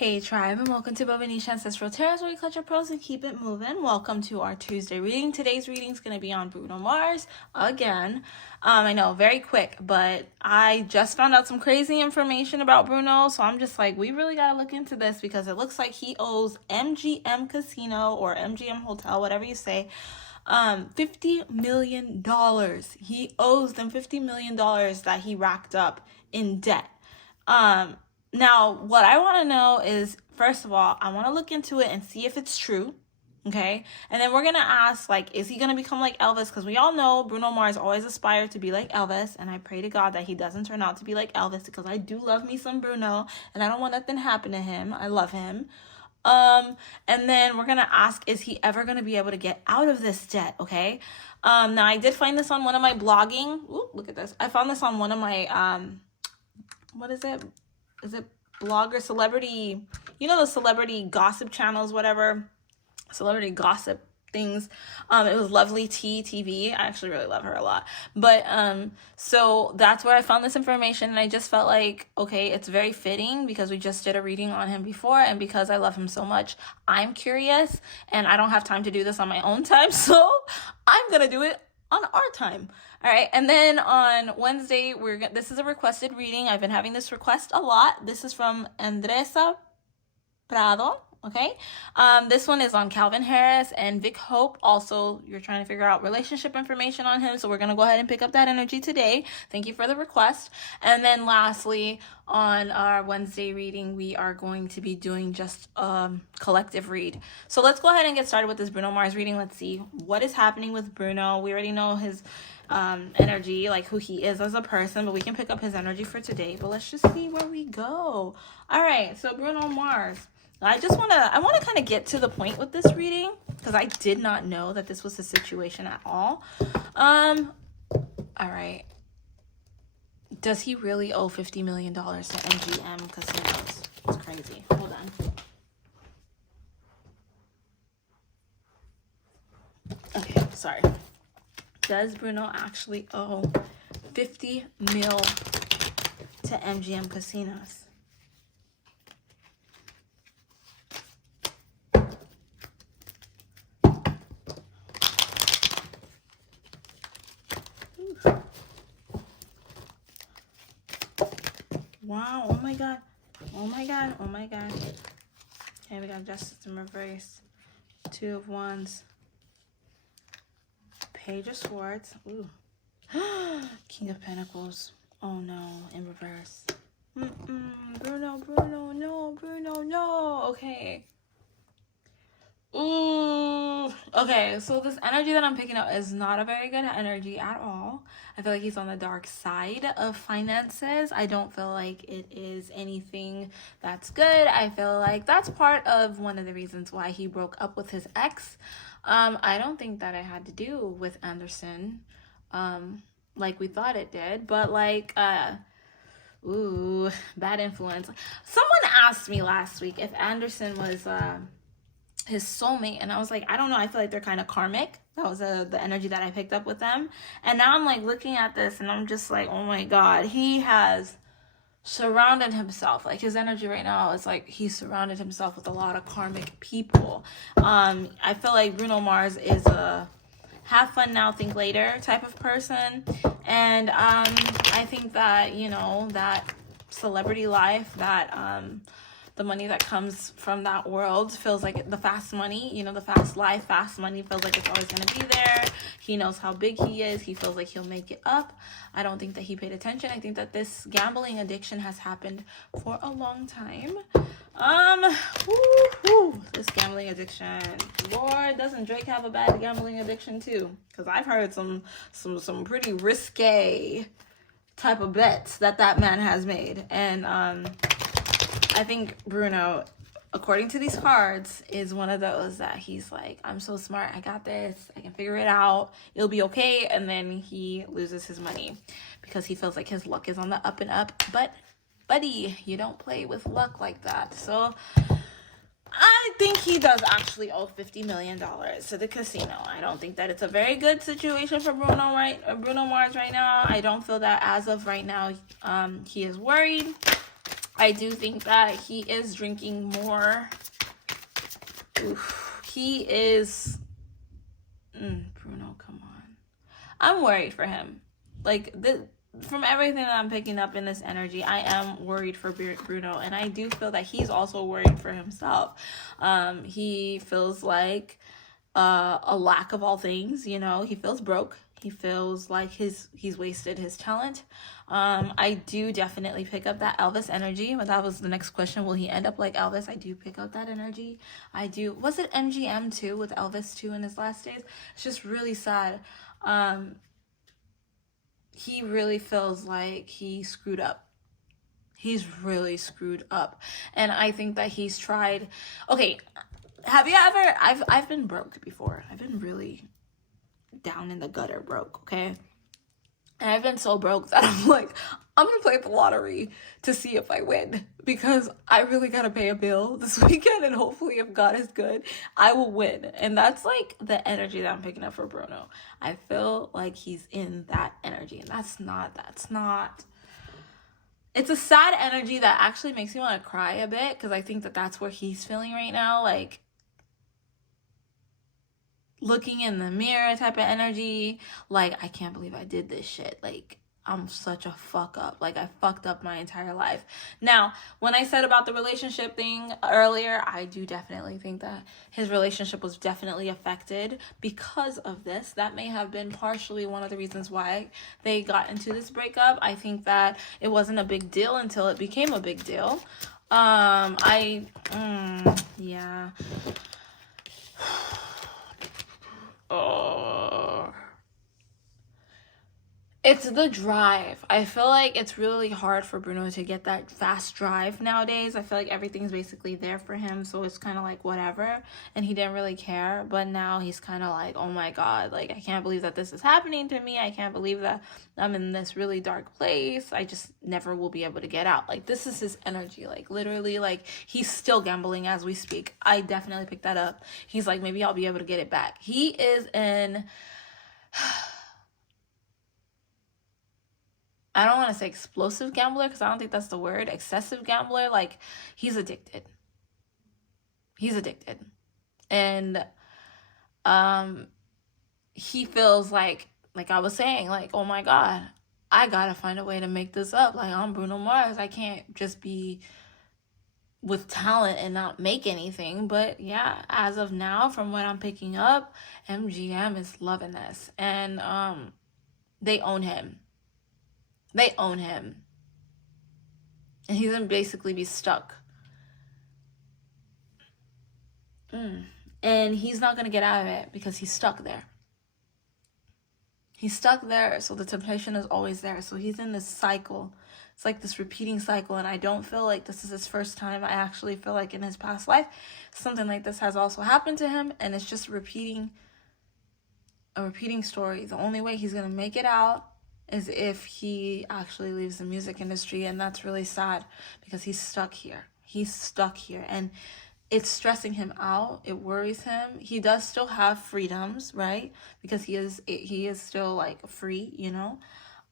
Hey tribe, and welcome to Bobo-Nesha Ancestral Tarot, where we cut your pearls and keep it moving. Welcome to our Tuesday reading. Today's reading is going to be on Bruno Mars again. I know, very quick, but I just found out some crazy information about Bruno, so I'm just like, we really got to look into this because it looks like he owes MGM Casino or MGM Hotel, whatever you say, $50 million. He owes them $50 million that he racked up in debt. Now, what I want to know is, first of all, I want to look into it and see if it's true, okay? And then we're going to ask, like, is he going to become like Elvis? Because we all know Bruno Mars always aspired to be like Elvis, and I pray to God that he doesn't turn out to be like Elvis because I do love me some Bruno, and I don't want nothing to happen to him. I love him. And then we're going to ask, is he ever going to be able to get out of this debt, okay? Now, I did find this on one of my blogging. Ooh, look at this. I found this on one of my, what is it? Is it blogger, celebrity, you know, the celebrity gossip channels, whatever, celebrity gossip things. It was Lovely Tea TV. I actually really love her a lot. But so that's where I found this information, and I just felt like, okay, it's very fitting because we just did a reading on him before, and because I love him so much, I'm curious, and I don't have time to do this on my own time, so I'm gonna do it on our time. All right, and then on Wednesday, this is a requested reading. I've been having this request a lot. This is from Andresa Prado, okay? This one is on Calvin Harris and Vic Hope. Also, you're trying to figure out relationship information on him, so we're going to go ahead and pick up that energy today. Thank you for the request. And then lastly, on our Wednesday reading, we are going to be doing just a collective read. So let's go ahead and get started with this Bruno Mars reading. Let's see what is happening with Bruno. We already know his energy, like who he is as a person, but we can pick up his energy for today. But let's just see where we go. All right, so Bruno Mars. I want to kind of get to the point with this reading because I did not know that this was a situation at all. All right. Does he really owe $50 million to MGM Casinos? It's crazy. Hold on. Okay, sorry. Does Bruno actually owe 50 mil to MGM Casinos? Wow, oh my god. Oh my god, oh my god. Okay, we got Justice in reverse. Two of Wands. Page of Swords. Ooh. King of Pentacles. Oh no, in reverse. Bruno, no, Bruno, no. Okay. Ooh. Okay, so this energy that I'm picking up is not a very good energy at all. I feel like he's on the dark side of finances. I don't feel like it is anything that's good. I feel like that's part of one of the reasons why he broke up with his ex. I don't think that it had to do with Anderson, like we thought it did, but like, ooh, bad influence. Someone asked me last week if Anderson was, his soulmate, and I was like, I don't know, I feel like they're kind of karmic. That was the energy that I picked up with them. And now I'm like looking at this and I'm just like, oh my god, he has surrounded himself, like his energy right now is like he's surrounded himself with a lot of karmic people. I feel like Bruno Mars is a have fun now, think later type of person, and I think that, you know, that celebrity life, that the money that comes from that world feels like the fast money, you know, the fast life, fast money feels like it's always going to be there. He knows how big he is. He feels like he'll make it up. I don't think that he paid attention. I think that this gambling addiction has happened for a long time. This gambling addiction. Lord, doesn't Drake have a bad gambling addiction too? Because I've heard some pretty risque type of bets that man has made. And, I think Bruno, according to these cards, is one of those that he's like, I'm so smart, I got this, I can figure it out, it'll be okay, and then he loses his money because he feels like his luck is on the up and up. But buddy, you don't play with luck like that. So I think he does actually owe $50 million to the casino. I don't think that it's a very good situation for Bruno Mars right now. I don't feel that as of right now he is worried. I do think that he is drinking more. Oof. He is... Bruno, come on. I'm worried for him. Like, from everything that I'm picking up in this energy, I am worried for Bruno. And I do feel that he's also worried for himself. He feels like a lack of all things, you know. He feels broke. He feels like he's wasted his talent. I do definitely pick up that Elvis energy. But that was the next question. Will he end up like Elvis? I do pick up that energy. I do. Was it MGM too, with Elvis too in his last days? It's just really sad. He really feels like he screwed up. He's really screwed up. And I think that he's tried... Okay, have you ever... I've been broke before. I've been really down in the gutter broke, okay? And I've been so broke that I'm like, I'm gonna play the lottery to see if I win, because I really gotta pay a bill this weekend, and hopefully if God is good, I will win. And that's like the energy that I'm picking up for Bruno. I feel like he's in that energy, and that's not it's a sad energy that actually makes me want to cry a bit, because I think that that's where he's feeling right now, like looking in the mirror type of energy, like, I can't believe I did this shit, like, I'm such a fuck up, like, I fucked up my entire life. Now, when I said about the relationship thing earlier, I do definitely think that his relationship was definitely affected because of this. That may have been partially one of the reasons why they got into this breakup. I think that it wasn't a big deal until it became a big deal. Yeah. Oh, it's the drive. I feel like it's really hard for Bruno to get that fast drive nowadays. I feel like everything's basically there for him, so it's kind of like whatever, and he didn't really care. But now he's kind of like, oh my God, like, I can't believe that this is happening to me. I can't believe that I'm in this really dark place. I just never will be able to get out. Like, this is his energy. Like, literally, like, he's still gambling as we speak. I definitely picked that up. He's like, maybe I'll be able to get it back. He is in... I don't want to say explosive gambler, because I don't think that's the word. Excessive gambler. Like, he's addicted. He's addicted. And he feels like I was saying, like, oh my God, I gotta find a way to make this up. Like, I'm Bruno Mars. I can't just be with talent and not make anything. But yeah, as of now, from what I'm picking up, MGM is loving this. And they own him. They own him. And he's gonna basically be stuck. And he's not gonna get out of it because he's stuck there. He's stuck there, so the temptation is always there. So he's in this cycle. It's like this repeating cycle, and I don't feel like this is his first time. I actually feel like in his past life, something like this has also happened to him, and it's just a repeating story. The only way he's gonna make it out is if he actually leaves the music industry, and that's really sad because he's stuck here. He's stuck here, and it's stressing him out. It worries him. He does still have freedoms, right? Because he is still like free, you know.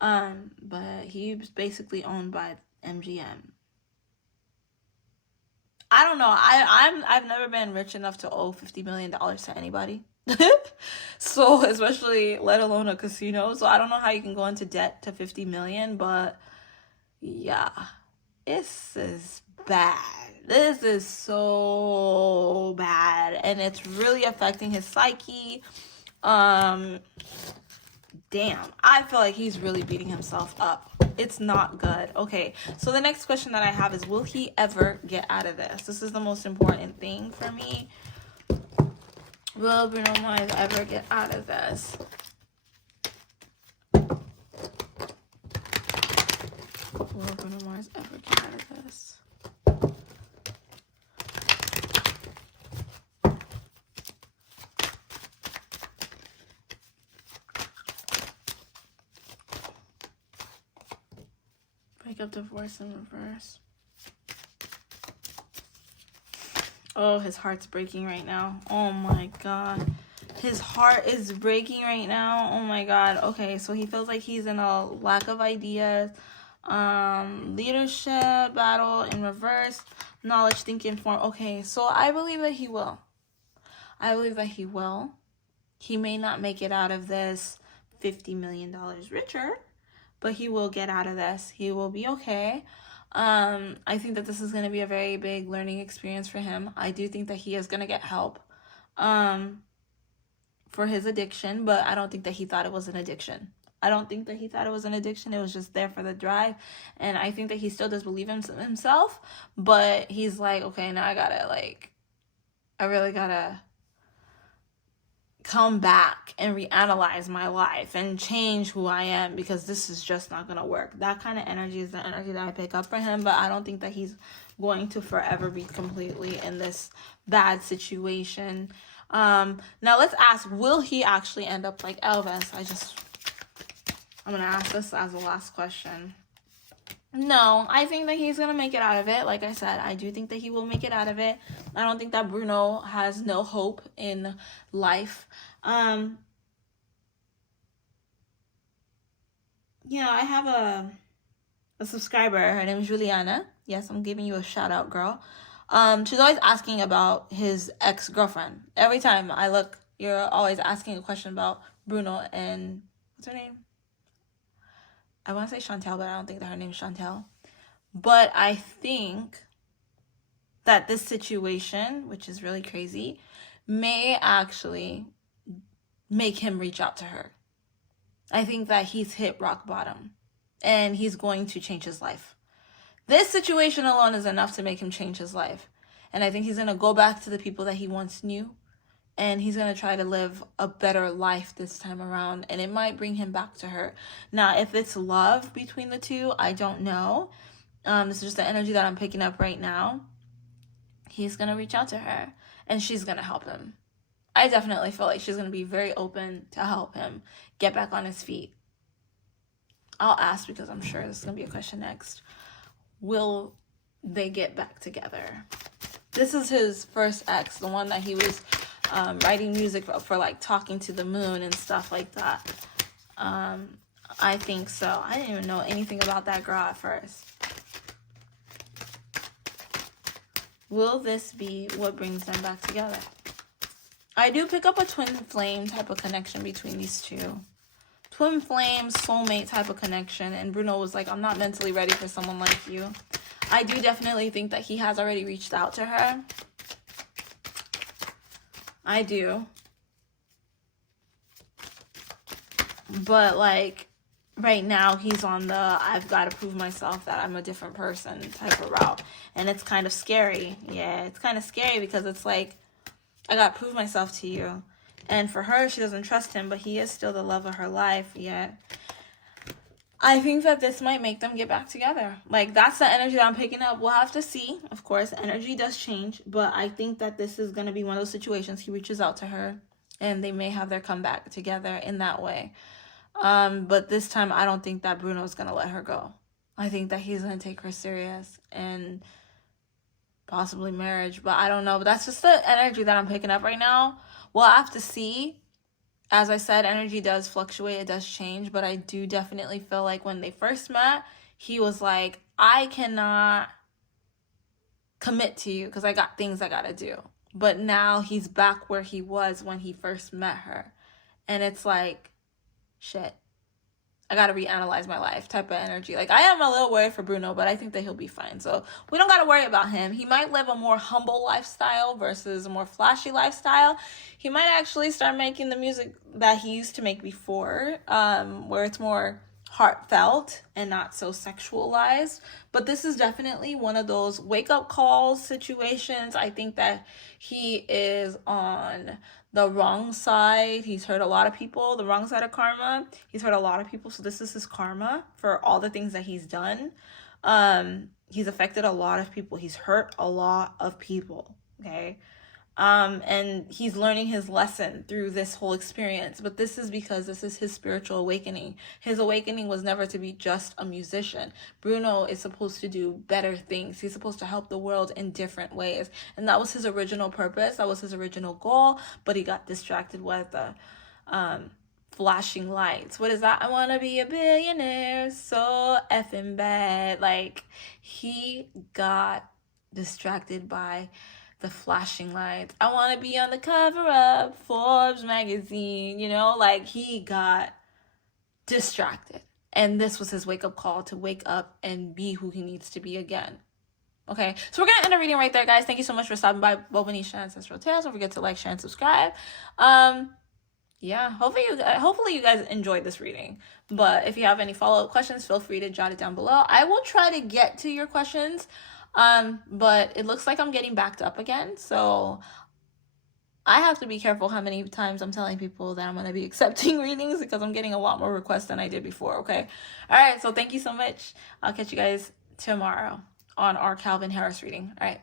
But he's basically owned by MGM. I don't know. I've never been rich enough to owe $50 million to anybody. So, especially, let alone a casino. So I don't know how you can go into debt to 50 million, but yeah, this is bad. This is so bad, and it's really affecting his psyche. Damn, I feel like he's really beating himself up. It's not good. Okay, so the next question that I have is, will he ever get out of this? This is the most important thing for me. Will Bruno Mars ever get out of this? Will Bruno Mars ever get out of this? Breakup, divorce in reverse. Oh, his heart's breaking right now. Oh my God. His heart is breaking right now. Oh my God. Okay, so he feels like he's in a lack of ideas. Leadership, battle in reverse, knowledge, thinking form. Okay, so I believe that he will. I believe that he will. He may not make it out of this $50 million richer, but he will get out of this. He will be okay. I think that this is going to be a very big learning experience for him. I do think that he is going to get help for his addiction, but I don't think that he thought it was an addiction. I don't think that he thought it was an addiction. It was just there for the drive. And I think that he still does believe in himself, but he's like, okay, now I really gotta come back and reanalyze my life and change who I am, because this is just not going to work. That kind of energy is the energy that I pick up for him, but I don't think that he's going to forever be completely in this bad situation. Now let's ask, will he actually end up like Elvis? I'm going to ask this as the last question. No, I think that he's going to make it out of it. Like I said, I do think that he will make it out of it. I don't think that Bruno has no hope in life. I have a subscriber. Her name is Juliana. Yes, I'm giving you a shout out, girl. She's always asking about his ex-girlfriend. Every time I look, you're always asking a question about Bruno and what's her name? I want to say Chantel, but I don't think that her name is Chantel. But I think that this situation, which is really crazy, may actually make him reach out to her. I think that he's hit rock bottom and he's going to change his life. This situation alone is enough to make him change his life. And I think he's going to go back to the people that he once knew. And he's going to try to live a better life this time around. And it might bring him back to her. Now, if it's love between the two, I don't know. This is just the energy that I'm picking up right now. He's going to reach out to her. And she's going to help him. I definitely feel like she's going to be very open to help him get back on his feet. I'll ask, because I'm sure this is going to be a question next. Will they get back together? This is his first ex, the one that he was writing music for like talking to the moon and stuff like that. I think so. I didn't even know anything about that girl at first. Will this be what brings them back together? I do pick up a twin flame type of connection between these two. Twin flame, soulmate type of connection. And Bruno was like, I'm not mentally ready for someone like you. I do definitely think that he has already reached out to her. I do. But like right now he's on the I've got to prove myself that I'm a different person type of route. And it's kind of scary. Yeah, it's kind of scary because it's like, I got to prove myself to you. And for her, she doesn't trust him, but he is still the love of her life. Yeah. I think that this might make them get back together. Like, that's the energy that I'm picking up. We'll have to see. Of course, energy does change. But I think that this is going to be one of those situations. He reaches out to her, and they may have their comeback together in that way. But this time, I don't think that Bruno is going to let her go. I think that he's going to take her serious and possibly marriage. But I don't know. But that's just the energy that I'm picking up right now. We'll have to see. As I said, energy does fluctuate, it does change, but I do definitely feel like when they first met, he was like, I cannot commit to you because I got things I gotta do. But now he's back where he was when he first met her. And it's like, shit, I gotta reanalyze my life type of energy. Like, I am a little worried for Bruno, but I think that he'll be fine. So we don't gotta worry about him. He might live a more humble lifestyle versus a more flashy lifestyle. He might actually start making the music that he used to make before, where it's more heartfelt and not so sexualized. But this is definitely one of those wake-up call situations. I think that he is on the wrong side. He's hurt a lot of people, the wrong side of karma. He's hurt a lot of people, so this is his karma for all the things that he's done. He's affected a lot of people. He's hurt a lot of people, okay? And he's learning his lesson through this whole experience. But this is because this is his spiritual awakening. His awakening was never to be just a musician. Bruno is supposed to do better things. He's supposed to help the world in different ways. And that was his original purpose. That was his original goal. But he got distracted with flashing lights. What is that? I want to be a billionaire so effing bad. Like, he got distracted by the flashing lights. I want to be on the cover of Forbes magazine, you know, like he got distracted. And this was his wake-up call to wake up and be who he needs to be again. Okay, so we're going to end the reading right there, guys. Thank you so much for stopping by Bobo-Nesha Ancestral Tales. Don't forget to like, share, and subscribe. Yeah, hopefully you guys enjoyed this reading. But if you have any follow-up questions, feel free to jot it down below. I will try to get to your questions, but it looks like I'm getting backed up again. So I have to be careful how many times I'm telling people that I'm going to be accepting readings, because I'm getting a lot more requests than I did before, okay? All right, so thank you so much. I'll catch you guys tomorrow on our Calvin Harris reading. All right.